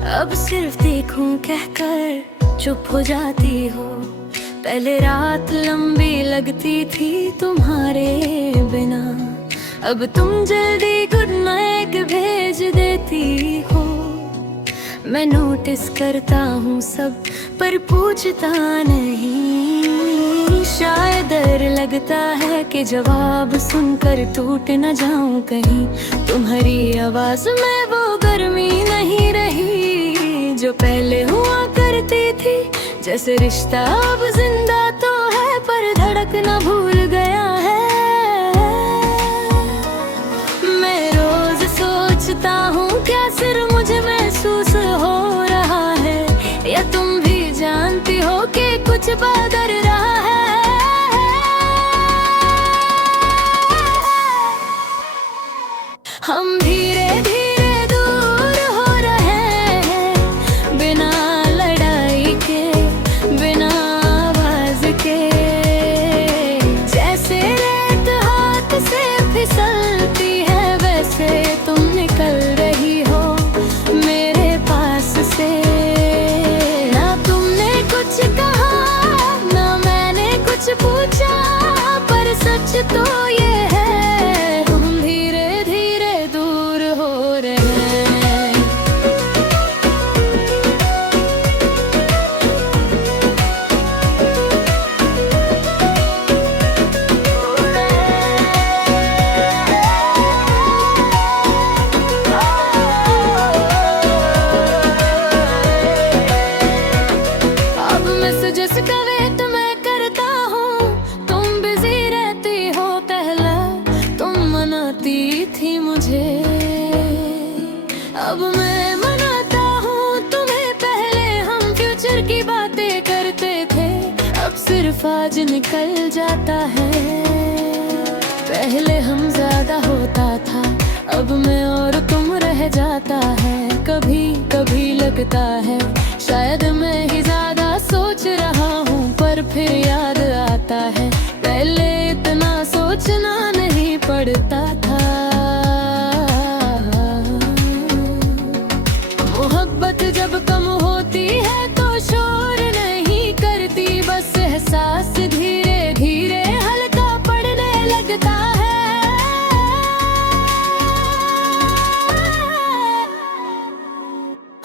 अब सिर्फ देखूं कहकर चुप हो जाती हो। पहले रात लंबी लगती थी तुम्हारे बिना, अब तुम जल्दी गुड नाइट भेज देती हो। मैं नोटिस करता हूँ सब पर पूछता नहीं। शायद डर लगता है कि जवाब सुनकर टूट न जाऊं कहीं। तुम्हारी आवाज में वो गर्मी नहीं रही जो पहले हुआ करती थी। जैसे रिश्ता अब जिंदा तो है पर धड़कना भूल गया है। मैं रोज सोचता हूँ क्या सिर्फ मुझे महसूस हो रहा है, या तुम भी जानती हो कि कुछ बदल रहा है। हम धीरे धीरे दूर हो रहे हैं, बिना लड़ाई के, बिना आवाज के। जैसे रेत हाथ से फिसलती है वैसे तुम निकल रही हो मेरे पास से। ना तुमने कुछ कहा ना मैंने कुछ पूछा, पर सच तो ये है हम धीरे धीरे दूर हो रहे हैं। अब मैसेजेस का वेट मैं करता हूँ, तुम बिजी रहती हो। पहले तुम मनाती थी मुझे, अब मैं मनाता हूँ तुम्हें। पहले हम फ्यूचर की बातें करते थे, अब सिर्फ आज निकल जाता है। पहले हम ज्यादा होता था, अब मैं और तुम रह जाता है। कभी कभी लगता है शायद मैं ही ज्यादा सोच रहा हूँ, पर फिर याद आता है पहले इतना सोचना नहीं पड़ता था। मोहब्बत जब कम होती है तो शोर नहीं करती, बस एहसास धीरे धीरे हल्का पड़ने लगता है।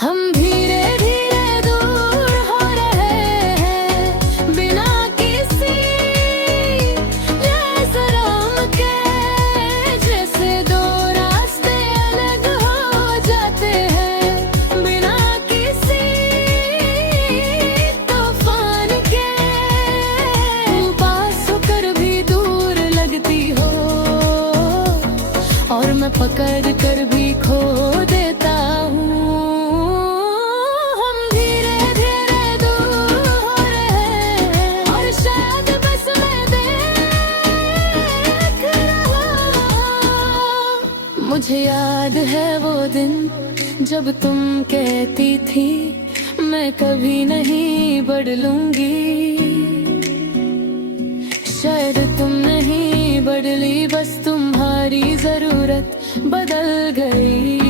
हम धीरे धीरे दूर हो रहे हैं, बिना किसी एहतराम के। जैसे दो रास्ते अलग हो जाते हैं, बिना किसी तूफान के। तुम पास होकर भी दूर लगती हो, और मैं पकड़ कर भी खो देता हूँ। हम धीरे धीरे दूर हो रहे हैं, और शायद बस मैं देख रहा। मुझे याद है वो दिन जब तुम कहती थी मैं कभी नहीं बदलूंगी। शायद तुम नहीं बदली, बस तुम्हारी जरूरत बदल गई।